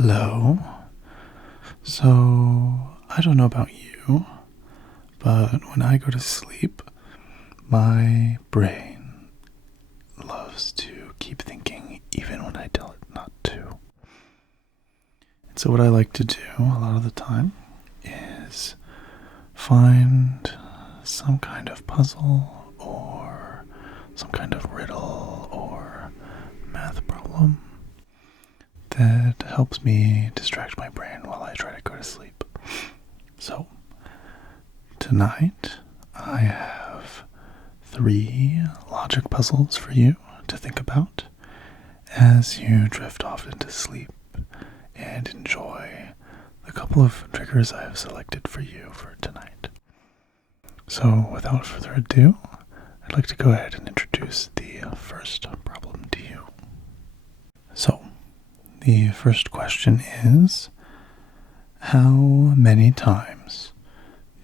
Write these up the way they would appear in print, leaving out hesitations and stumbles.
Hello. So, I don't know about you, but when I go to sleep, my brain loves to keep thinking even when I tell it not to. And so what I like to do a lot of the time is find some kind of puzzle or some kind of riddle or math problem that helps me distract my brain while I try to go to sleep. So, tonight I have 3 logic puzzles for you to think about as you drift off into sleep and enjoy the couple of triggers I have selected for you for tonight. So, without further ado, I'd like to go ahead and introduce the first problem to you. So, the first question is, how many times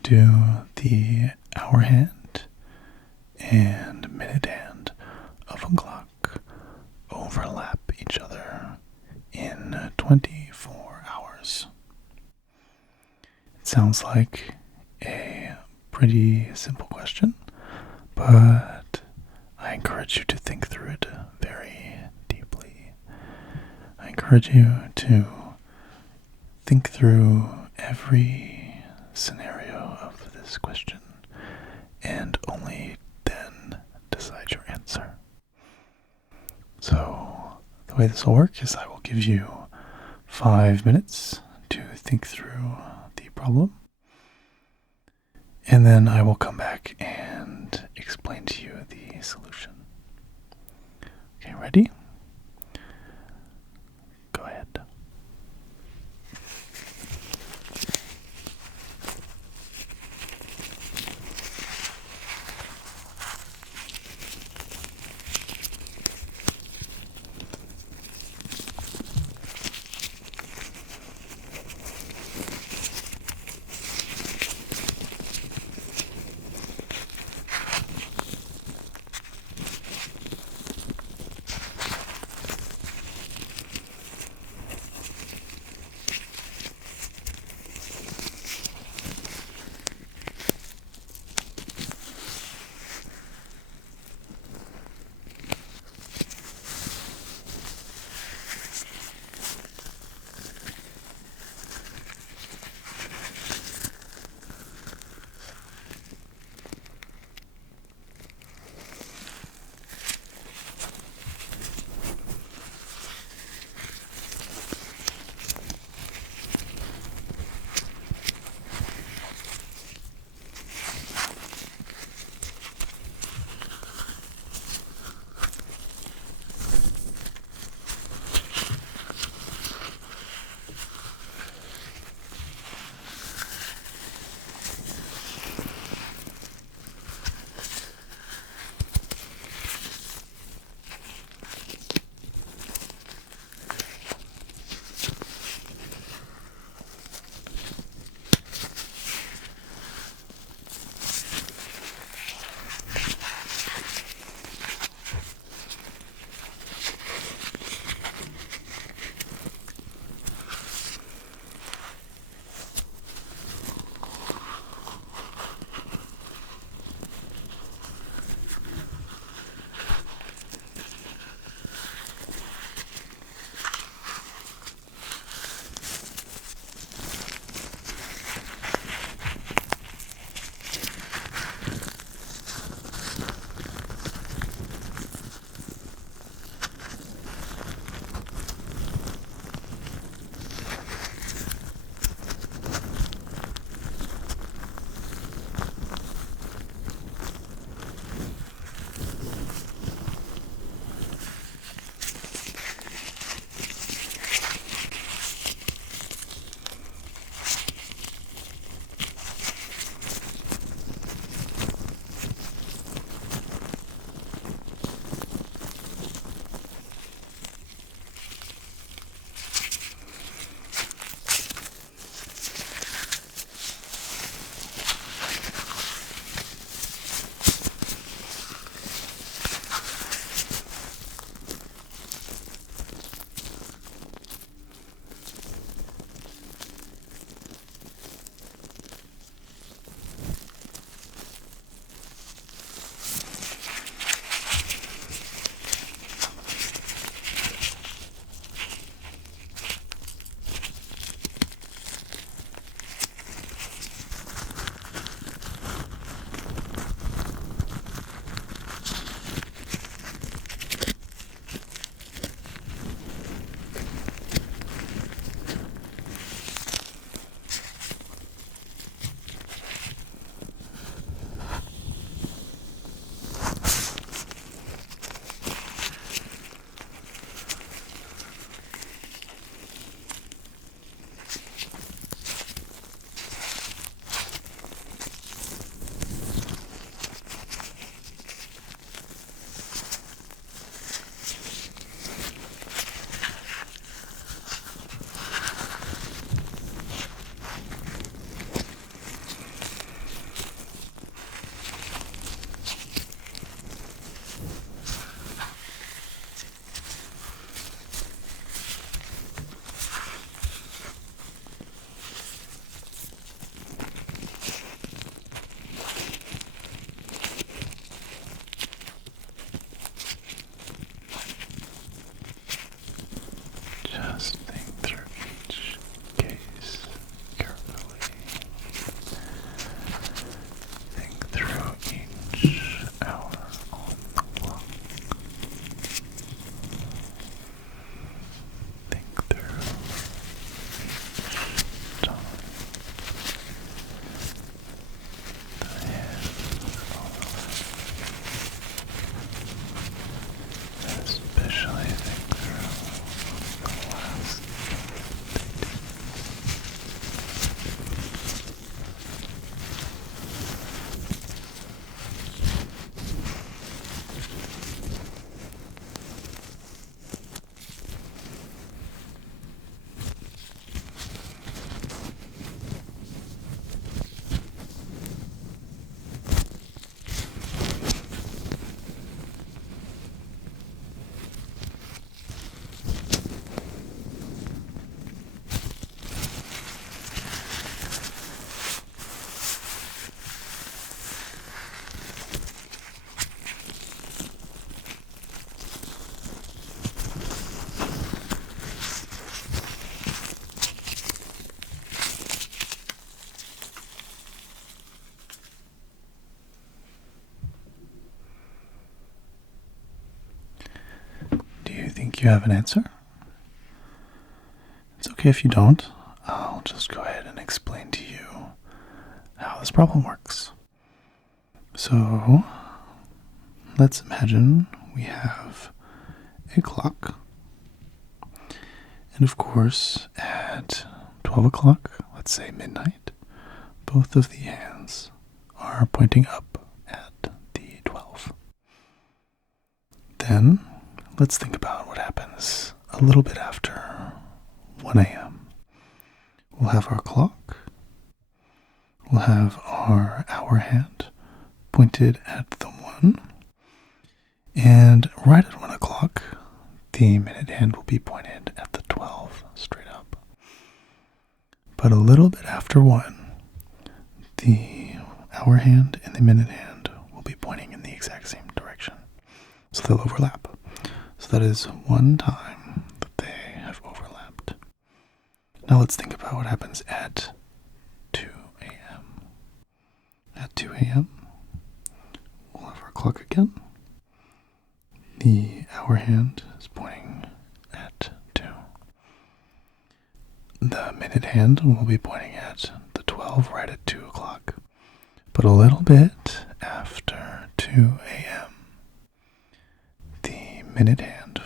do the hour hand and minute hand of a clock overlap each other in 24 hours? It sounds like a pretty simple question, but I encourage you to think through it very deeply. I encourage you to think through every scenario of this question and only then decide your answer. So, the way this will work is I will give you 5 minutes to think through the problem, and then I will come back and explain to you the solution. Okay, ready? Go ahead. you have an answer? It's okay if you don't. I'll just go ahead and explain to you how this problem works. So, let's imagine we have a clock. And of course, at 12 o'clock, let's say midnight, both of the hands are pointing up at the 12. Then, let's think about what happens a little bit after 1 a.m. We'll have our clock. We'll have our hour hand pointed at the 1. And right at 1 o'clock, the minute hand will be pointed at the 12, straight up. But a little bit after 1, the hour hand and the minute hand will be pointing in the exact same direction. So they'll overlap. So that is one time that they have overlapped. Now let's think about what happens at 2 a.m. At 2 a.m., we'll have our clock again. The hour hand is pointing at 2. The minute hand will be pointing at the 12 right at 2 o'clock. But a little bit after 2 a.m., the minute hand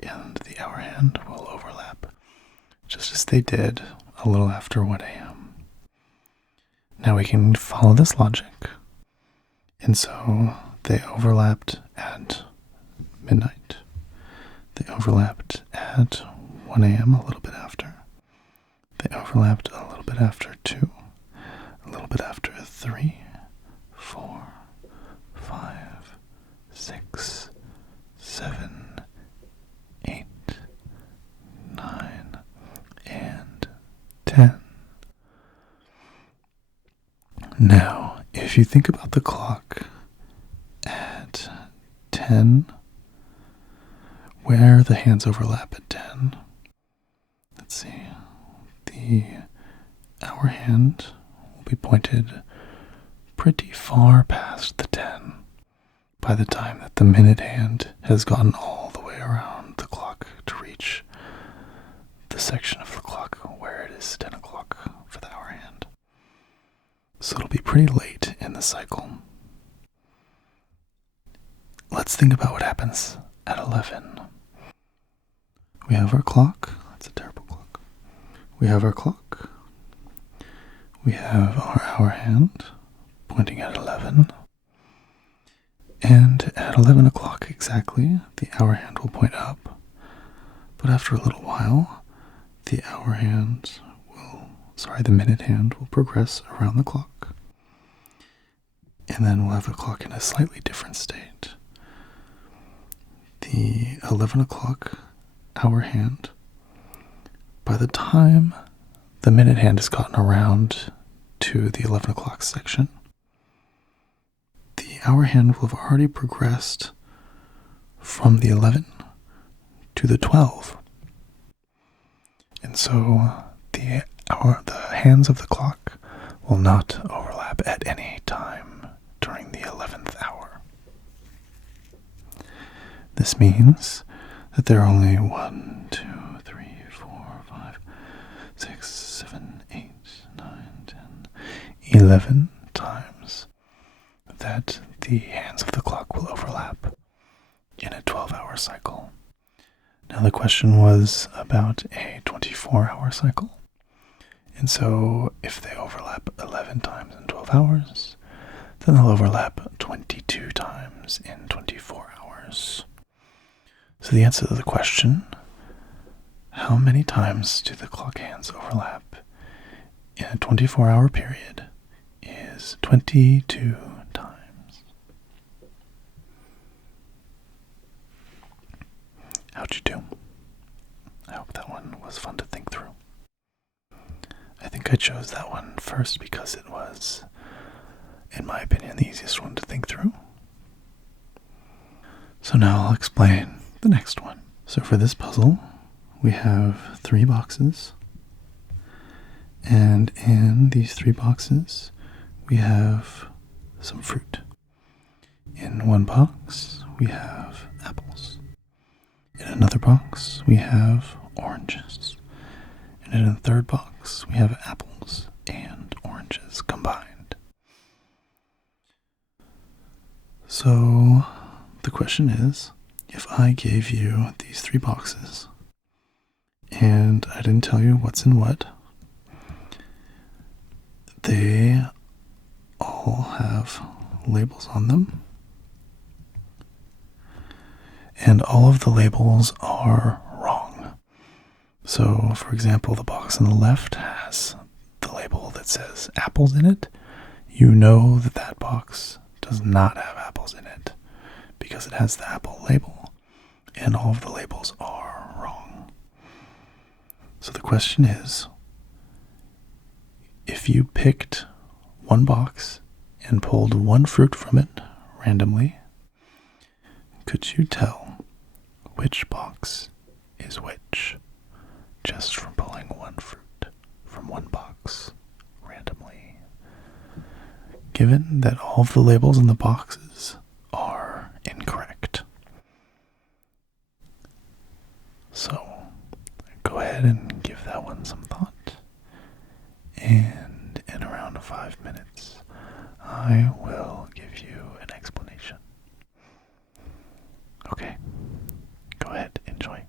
and the hour hand will overlap, just as they did a little after 1 a.m. Now we can follow this logic. And so they overlapped at midnight. They overlapped at 1 a.m. a little bit after. They overlapped a little bit after 2, a little bit after 3, 4, 5, 6, 7, 8, 9, and 10. Now, if you think about the clock at 10, where the hands overlap at 10, let's see, the hour hand will be pointed pretty far past the 10 by the time that the minute hand has gone all the way around the clock to reach the section of the clock where it is 10 o'clock for the hour hand. So it'll be pretty late in the cycle. Let's think about what happens at 11. We have our clock. That's a terrible clock. We have our clock. We have our hour hand pointing at 11. And at 11 o'clock exactly, the hour hand will point up. But after a little while, the minute hand will progress around the clock. And then we'll have the clock in a slightly different state. The 11 o'clock hour hand, by the time the minute hand has gotten around to the 11 o'clock section, the hour hand will have already progressed from the 11 to the 12. And so the hands of the clock will not overlap at any time during the 11th hour. This means that there are only 1, 2, 3, 4, 5, 6, 7, 8, 9, 10, 11 times that the hands of the clock will overlap in a 12-hour cycle. Now the question was about a 24-hour cycle. And so if they overlap 11 times in 12 hours, then they'll overlap 22 times in 24 hours. So the answer to the question, how many times do the clock hands overlap in a 24-hour period, is 22 times. How'd you do? I hope that one was fun to think through. I think I chose that one first because it was, in my opinion, the easiest one to think through. So now I'll explain the next one. So for this puzzle, we have 3 boxes. And in these 3 boxes, we have some fruit. In one box, we have apples. In another box, we have oranges. And in a third box, we have apples and oranges combined. So the question is, if I gave you these 3 boxes and I didn't tell you what's in what, they all have labels on them. And all of the labels are wrong. So, for example, the box on the left has the label that says apples in it. You know that that box does not have apples in it because it has the apple label. And all of the labels are wrong. So the question is, if you picked one box and pulled one fruit from it randomly, could you tell which box is which just from pulling one fruit from one box randomly? Given that all of the labels in the boxes are incorrect. So, go ahead and give that one some thought. And in around 5 minutes, I will give you an explanation. Okay, go ahead, enjoy.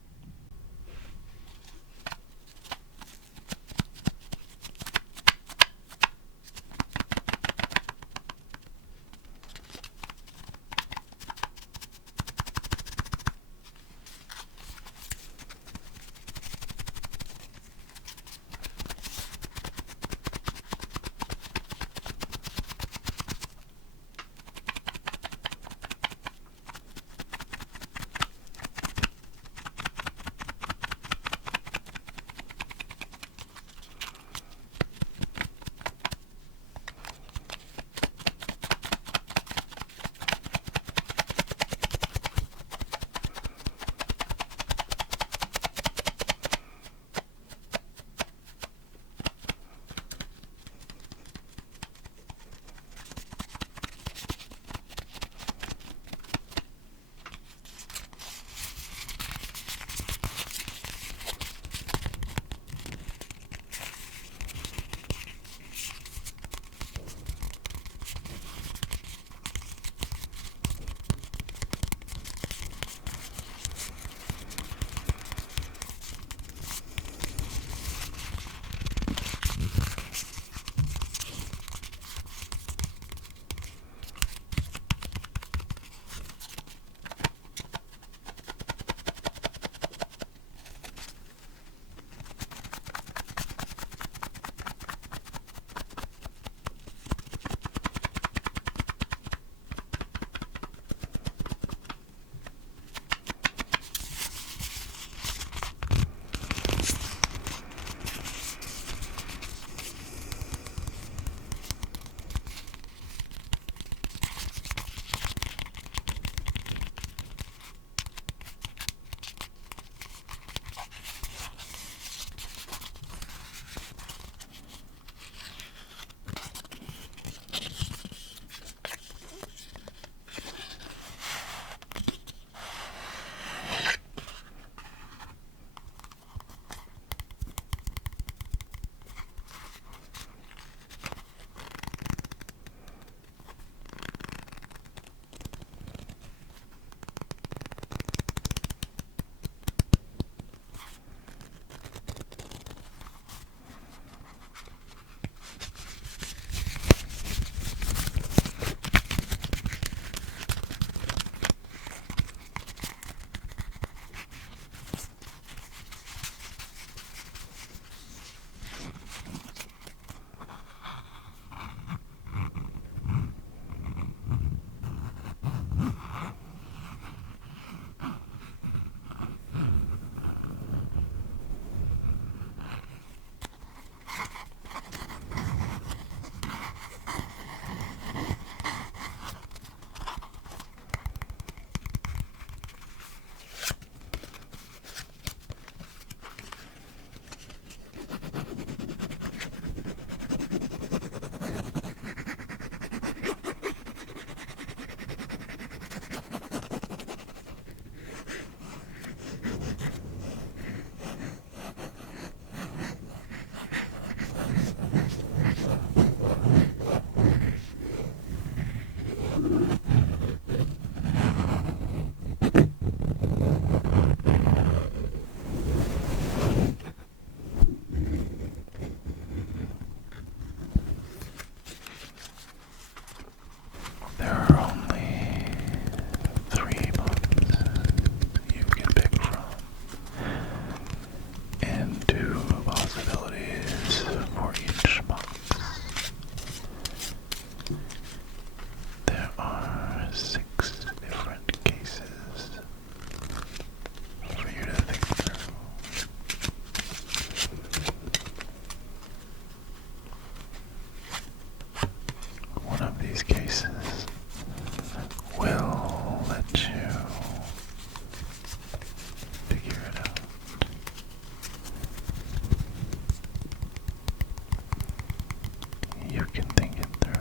you can think it through,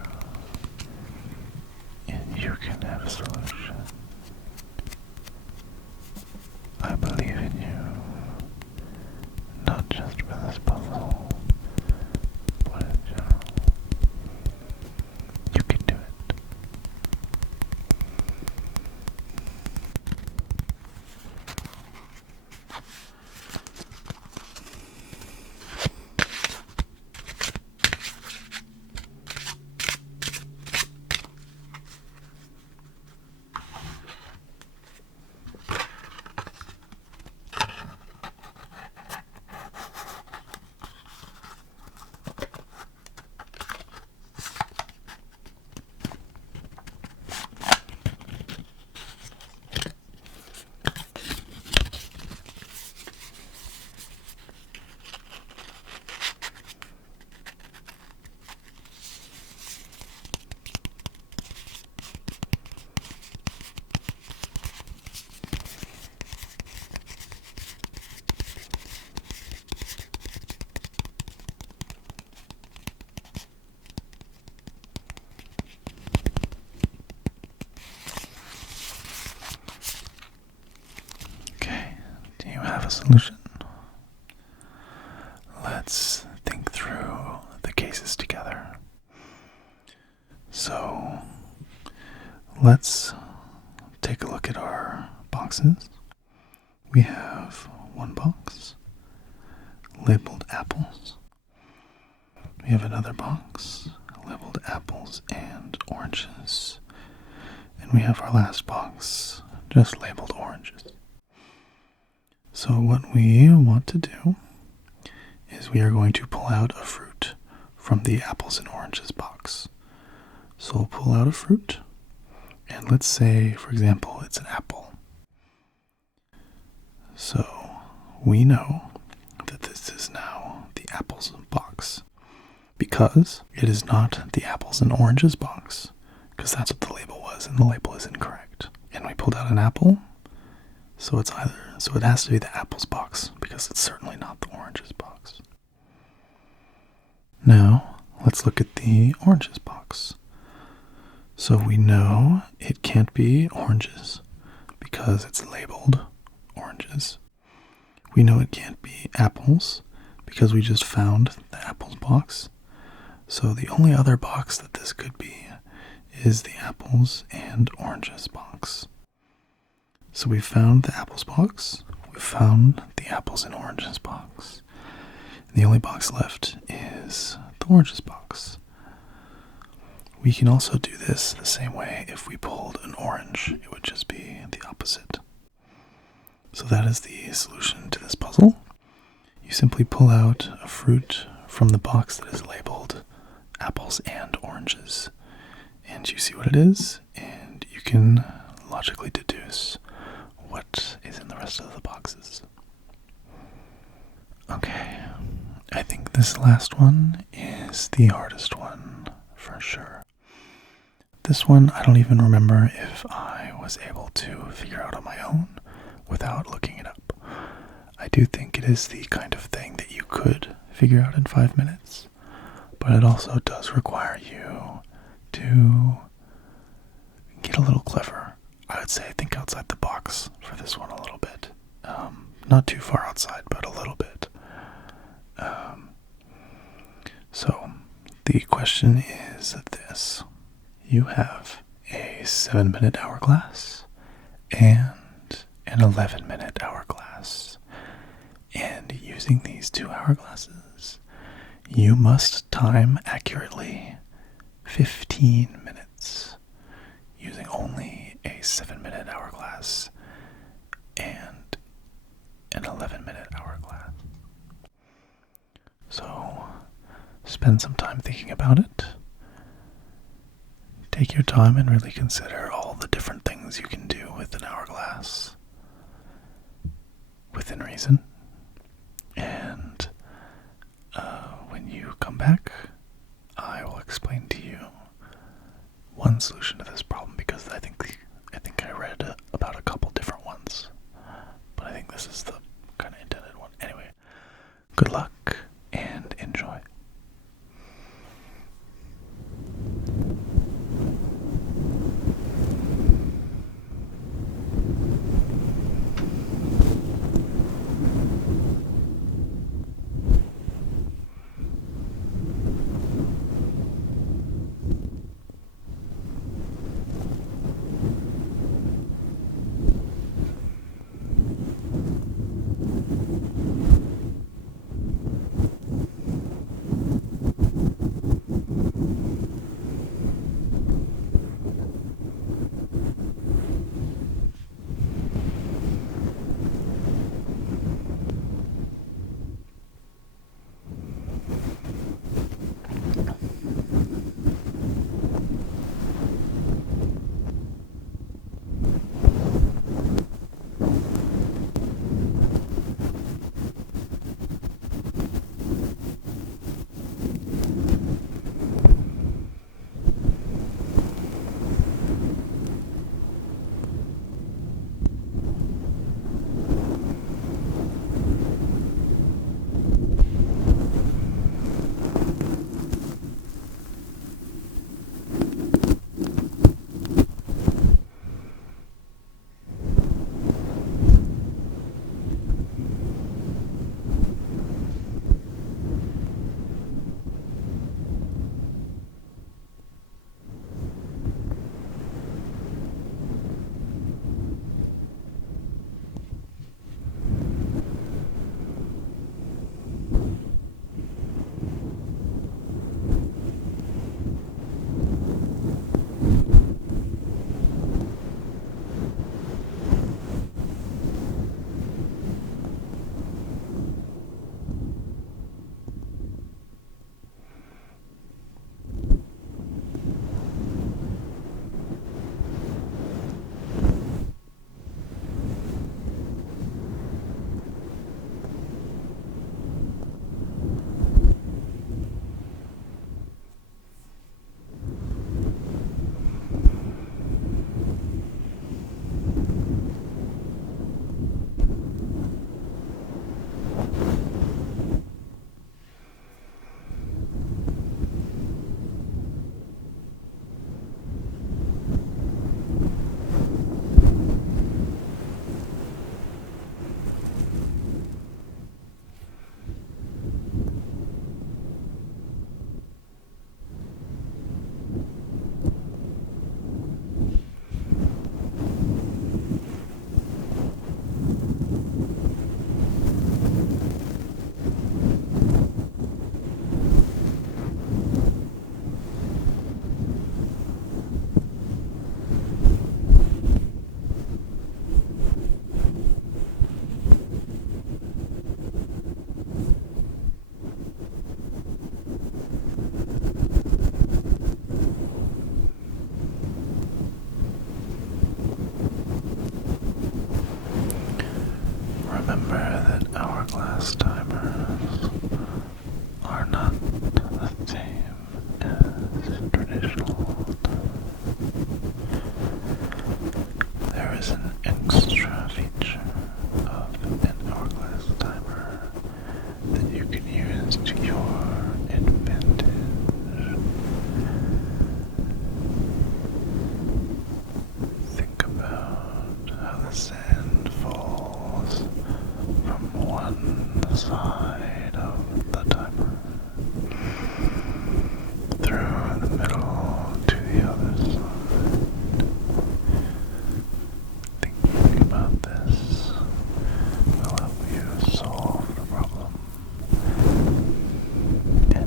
and you can have a solution. I believe in you, not just for this puzzle, but in general. You can do it. Have a solution. Let's think through the cases together. So let's take a look at our boxes. We have one box labeled apples. We have another box labeled apples and oranges. And we have our last box just labeled oranges. So what we want to do is we are going to pull out a fruit from the apples and oranges box. So we'll pull out a fruit, and let's say, for example, it's an apple. So we know that this is now the apples box, because it is not the apples and oranges box, because that's what the label was, and the label is incorrect. And we pulled out an apple, so it has to be the apples box, because it's certainly not the oranges box. Now, let's look at the oranges box. So we know it can't be oranges, because it's labeled oranges. We know it can't be apples, because we just found the apples box. So the only other box that this could be is the apples and oranges box. So we found the apples box, we found the apples and oranges box. And the only box left is the oranges box. We can also do this the same way if we pulled an orange. It would just be the opposite. So that is the solution to this puzzle. You simply pull out a fruit from the box that is labeled apples and oranges. And you see what it is, and you can logically deduce what is in the rest of the boxes. Okay, I think this last one is the hardest one for sure. This one, I don't even remember if I was able to figure out on my own without looking it up. I do think it is the kind of thing that you could figure out in 5 minutes, but it also does require you to get a little clever. I would say think outside the box for this one a little bit. Not too far outside, but a little bit. So the question is this. You have a 7-minute hourglass and an 11-minute hourglass. And using these two hourglasses, you must time accurately 15 minutes using only a 7-minute hourglass and an 11-minute hourglass. So spend some time thinking about it. Take your time and really consider all the different things you can do with an hourglass within reason. And when you come back, I will explain to you one solution to this problem, because I think I read about a couple different ones, but I think this is the kind of intended one. Anyway, good luck and enjoy.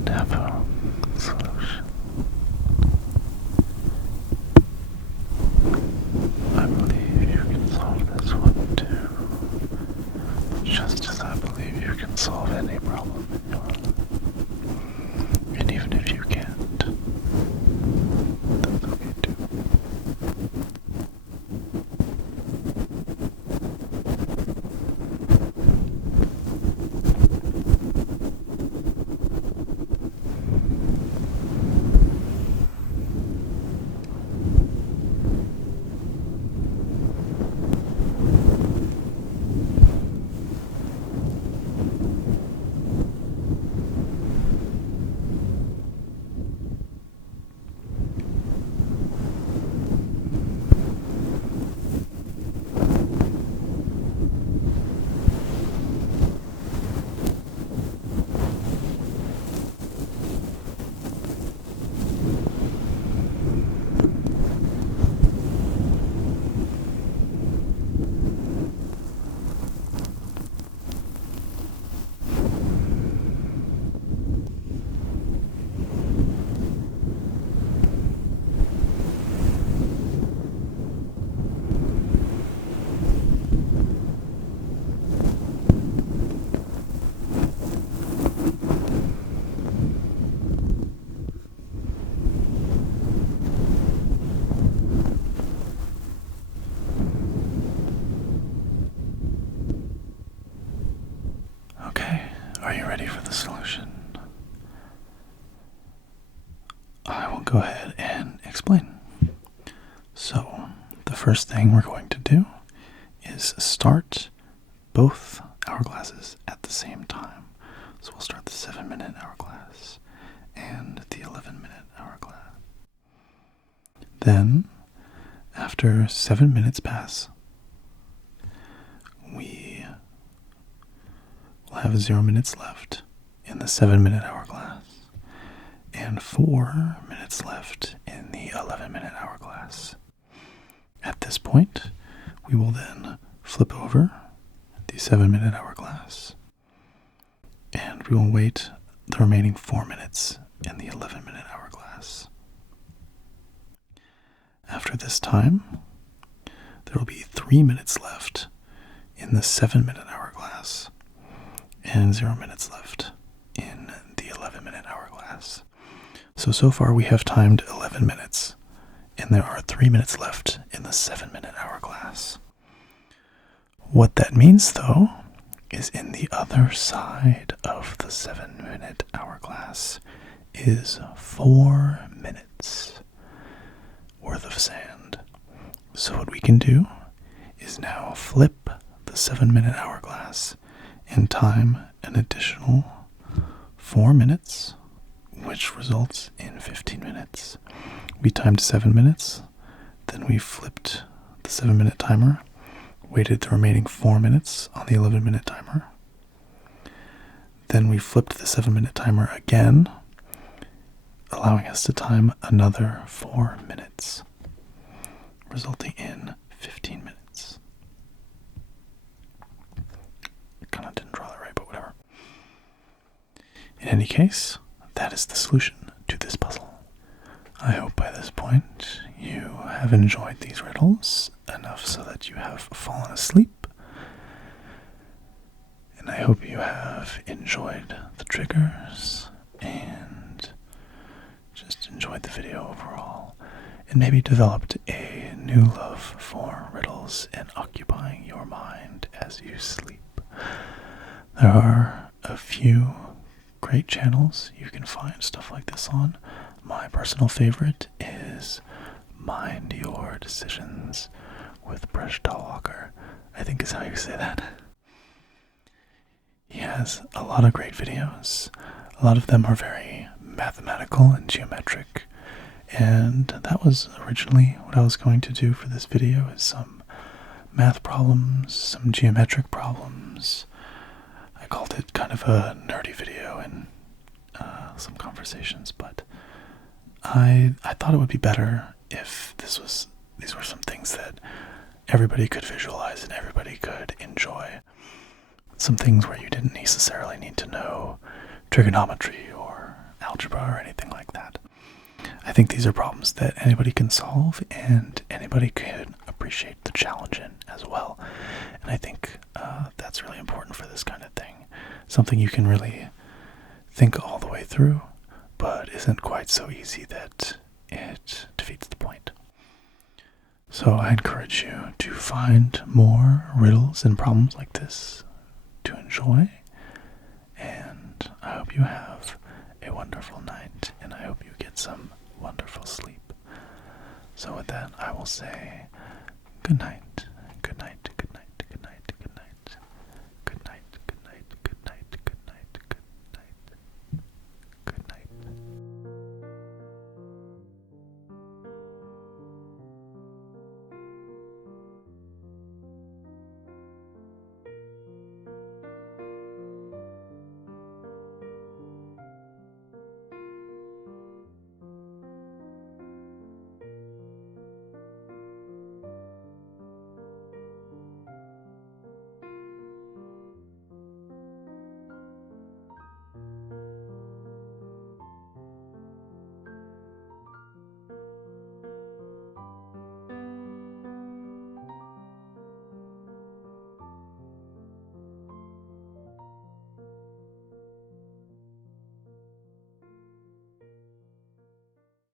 might have a solution. I believe you can solve this one too. Just as I believe you can solve any problem in your life. And even if you can't, that's okay too. Are you ready for the solution? I will go ahead and explain. So, the first thing we're going to do is start both hourglasses at the same time. So we'll start the 7-minute hourglass and the 11-minute hourglass. Then, after 7 minutes pass, we will have 0 minutes left in the 7-minute hourglass and 4 minutes left in the 11-minute hourglass. At this point, we will then flip over the 7-minute hourglass and we will wait the remaining 4 minutes in the 11-minute hourglass. After this time, there will be 3 minutes left in the 7-minute hourglass and 0 minutes left in the 11-minute hourglass. So far we have timed 11 minutes, and there are 3 minutes left in the 7-minute hourglass. What that means, though, is in the other side of the 7-minute hourglass is 4 minutes worth of sand. So what we can do is now flip the 7-minute hourglass and time an additional 4 minutes, which results in 15 minutes. We timed 7 minutes, then we flipped the 7-minute timer, waited the remaining 4 minutes on the 11-minute timer. Then we flipped the 7-minute timer again, allowing us to time another 4 minutes, resulting in 15 minutes. Kind of didn't draw that right, but whatever. In any case, that is the solution to this puzzle. I hope by this point you have enjoyed these riddles enough so that you have fallen asleep. And I hope you have enjoyed the triggers and just enjoyed the video overall. And maybe developed a new love for riddles and occupying your mind as you sleep. There are a few great channels you can find stuff like this on. My personal favorite is Mind Your Decisions with Bresh Talwalker, I think is how you say that. He has a lot of great videos. A lot of them are very mathematical and geometric. And that was originally what I was going to do for this video, is some math problems, some geometric problems. I called it kind of a nerdy video and some conversations, but I thought it would be better if these were some things that everybody could visualize and everybody could enjoy. Some things where you didn't necessarily need to know trigonometry or algebra or anything like that. I think these are problems that anybody can solve and anybody can appreciate the challenge in as well. And I think that's really important for this kind of thing. Something you can really think all the way through, but isn't quite so easy that it defeats the point. So I encourage you to find more riddles and problems like this to enjoy, and I hope you have a wonderful night, and I hope you get some wonderful sleep. So with that, I will say good night.